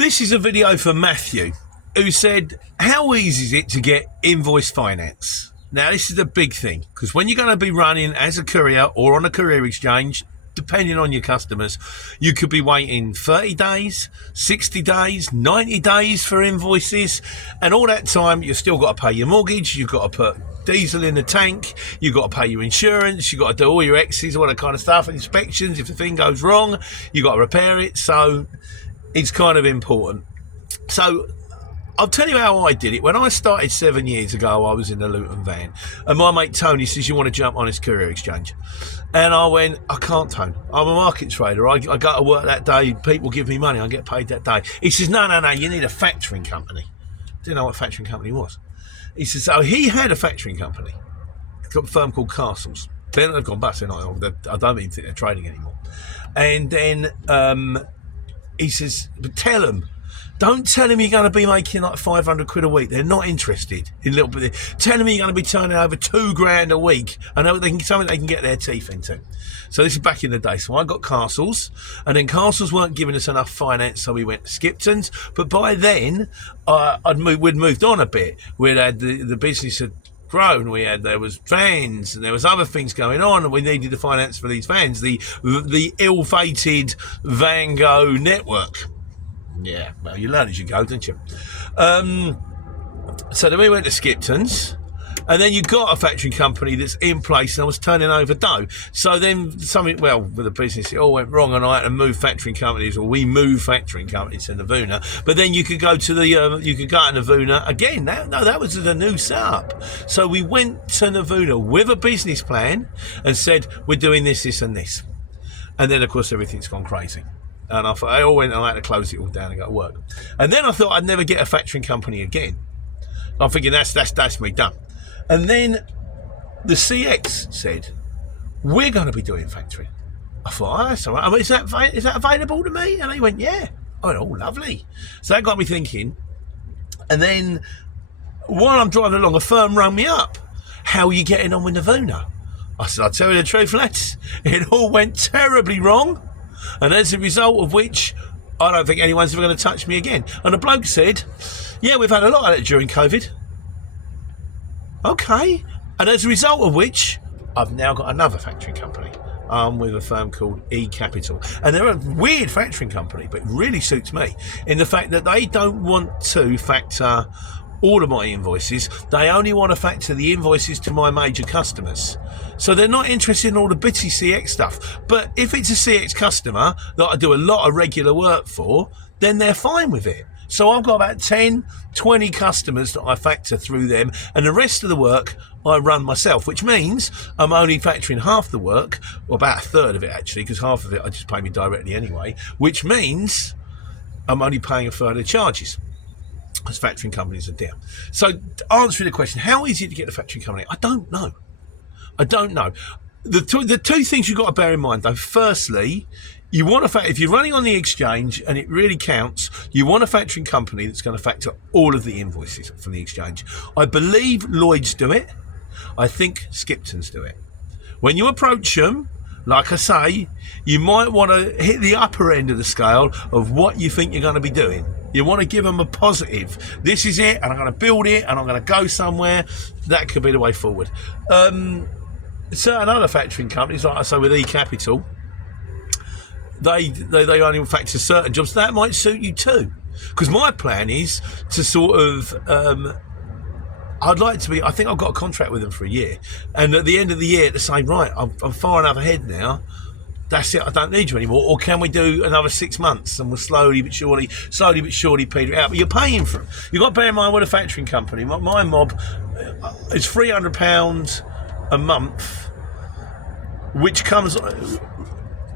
This is a video for Matthew, who said, how easy is it to get invoice finance? Now, this is a big thing, because when you're going to be running as a courier or on a Courier Exchange, depending on your customers, you could be waiting 30 days, 60 days, 90 days for invoices, and all that time you've still got to pay your mortgage, you've got to put diesel in the tank, you've got to pay your insurance, you've got to do all your X's, all that kind of stuff, inspections. If the thing goes wrong, you've got to repair it. So it's kind of important. So I'll tell you how I did it. When I started 7 years ago, I was in the Luton van, and my mate Tony says, you want to jump on this Courier Exchange? And I went, I can't, Tony. I'm a market trader. I go to work that day, people give me money, I get paid that day. He says, no, you need a factoring company. Didn't know what factoring company was. He says, so he had a factoring company. It's got a firm called Castles. Then they've gone bust. I don't even think they're trading anymore. And then he says, but tell them, don't tell them you're going to be making like 500 quid a week. They're not interested in a little bit. Tell them you're going to be turning over $2,000 a week. I know something they can get their teeth into. So this is back in the day. So I got Castles, and then Castles weren't giving us enough finance, so we went to Skipton's. But by then, we'd moved on a bit. We'd had the business had grown. There was vans, and there was other things going on, and we needed the finance for these vans. The ill-fated Van Gogh network. Yeah, well, you learn as you go, don't you? So then we went to Skipton's, and then you got a factoring company that's in place, and I was turning over dough. So then with the business, it all went wrong, and I had to move factoring companies, or we moved factoring companies to Navuna. But then you could go to Navuna again. That was the new setup. So we went to Navuna with a business plan and said, we're doing this, this, and this. And then, of course, everything's gone crazy. And I thought, I had to close it all down and go to work. And then I thought I'd never get a factoring company again. I'm thinking that's me done. And then the CX said, we're going to be doing factoring. I thought, that's all right. I mean, is that available to me? And they went, yeah. I went, oh, lovely. So that got me thinking. And then while I'm driving along, a firm rang me up. How are you getting on with Navuna? I said, I'll tell you the truth, lads. It all went terribly wrong. And as a result of which, I don't think anyone's ever going to touch me again. And the bloke said, yeah, we've had a lot of that during COVID. Okay. And as a result of which, I've now got another factoring company. With a firm called E-Capital. And they're a weird factoring company, but it really suits me in the fact that they don't want to factor all of my invoices. They only want to factor the invoices to my major customers. So they're not interested in all the bitty CX stuff. But if it's a CX customer that I do a lot of regular work for, then they're fine with it. So I've got about 10, 20 customers that I factor through them, and the rest of the work I run myself, which means I'm only factoring half the work, or about a third of it actually, because half of it I just pay me directly anyway, which means I'm only paying a third of the charges. As factoring companies are down. So answering the question, how easy to get a factoring company? I don't know. The two things you've got to bear in mind though, firstly, you want if you're running on the exchange and it really counts, you want a factoring company that's going to factor all of the invoices from the exchange. I believe Lloyd's do it. I think Skipton's do it. When you approach them, like I say, you might want to hit the upper end of the scale of what you think you're going to be doing. You want to give them a positive. This is it, and I'm going to build it, and I'm going to go somewhere. That could be the way forward. Certain other factoring companies, like I say with E-Capital, they only factor certain jobs. That might suit you too. Because my plan is to sort of... I'd like to be... I think I've got a contract with them for a year. And at the end of the year, to say, right, I'm far enough ahead now. That's it, I don't need you anymore. Or can we do another 6 months and we'll slowly but surely peter it out? But you're paying for them. You've got to bear in mind, with a factoring company, my mob is £300 a month, which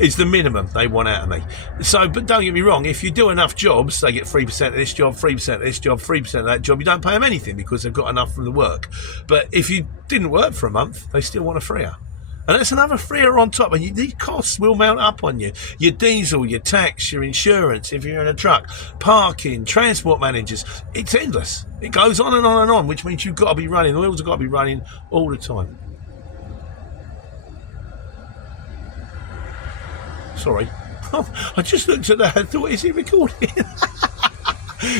is the minimum they want out of me. So, but don't get me wrong, if you do enough jobs, they get 3% of this job, 3% of this job, 3% of that job, you don't pay them anything because they've got enough from the work. But if you didn't work for a month, they still want a freer. And that's another freer on top, and these costs will mount up on you. Your diesel, your tax, your insurance, if you're in a truck, parking, transport managers, it's endless. It goes on and on and on, which means you've got to be running, the wheels have got to be running all the time. Sorry. I just looked at that and thought, is it recording?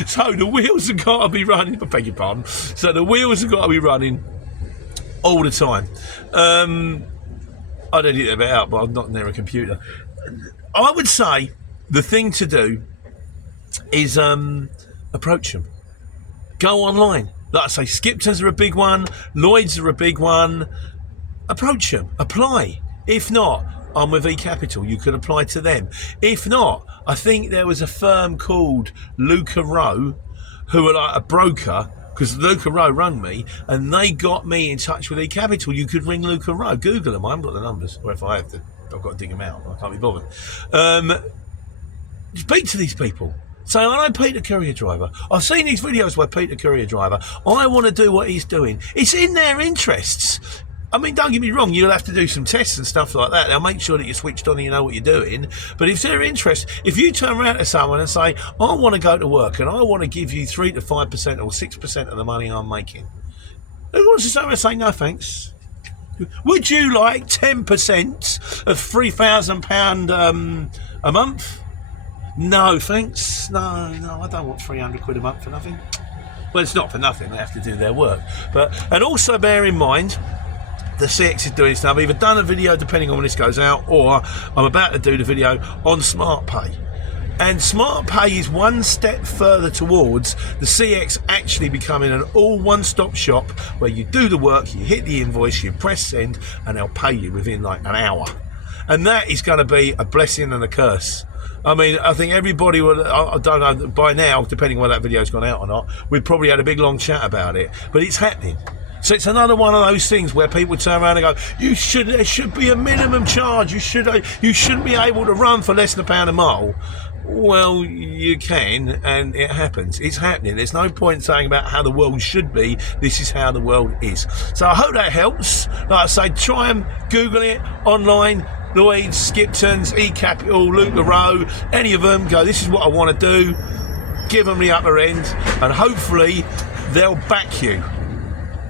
So the wheels have got to be running. I beg your pardon. So the wheels have got to be running all the time. I'd edit it out, but I'm not near a computer. I would say the thing to do is approach them. Go online. Like I say, Skipton's are a big one. Lloyd's are a big one. Approach them. Apply. If not, I'm with eCapital. You could apply to them. If not, I think there was a firm called Luca Rowe who were like a broker, because Luca Rowe rang me and they got me in touch with eCapital. You could ring Luca Rowe. Google them. I haven't got the numbers. Or if I have to, I've got to dig them out. I can't be bothered. Speak to these people. Say, I know Peter Courier Driver. I've seen these videos by Peter Courier Driver. I want to do what he's doing. It's in their interests. I mean, don't get me wrong, you'll have to do some tests and stuff like that. They'll make sure that you're switched on and you know what you're doing. But if they're interested, if you turn around to someone and say, I want to go to work and I want to give you 3 to 5% or 6% of the money I'm making, who wants to sit there and say, no thanks? Would you like 10% of £3,000 a month? No, thanks. No, I don't want 300 quid a month for nothing. Well, it's not for nothing. They have to do their work. And also bear in mind, the CX is doing stuff. I've either done a video, depending on when this goes out, or I'm about to do the video on Smart Pay. And Smart Pay is one step further towards the CX actually becoming an all one-stop shop where you do the work, you hit the invoice, you press send, and they'll pay you within like an hour. And that is going to be a blessing and a curse. I mean, I think everybody would, I don't know, by now, depending on whether that video's gone out or not, we've probably had a big long chat about it, but it's happening. So it's another one of those things where people turn around and go, there should be a minimum charge, you shouldn't be able to run for less than £1 a mile. Well, you can, and it happens. It's happening. There's no point saying about how the world should be. This is how the world is. So I hope that helps. Like I say, try and Google it online. Lloyd's, Skipton's, eCapital, Luca Rowe, any of them, go, this is what I want to do. Give them the upper end, and hopefully they'll back you.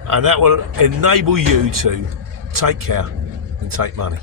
And that will enable you to take care and take money.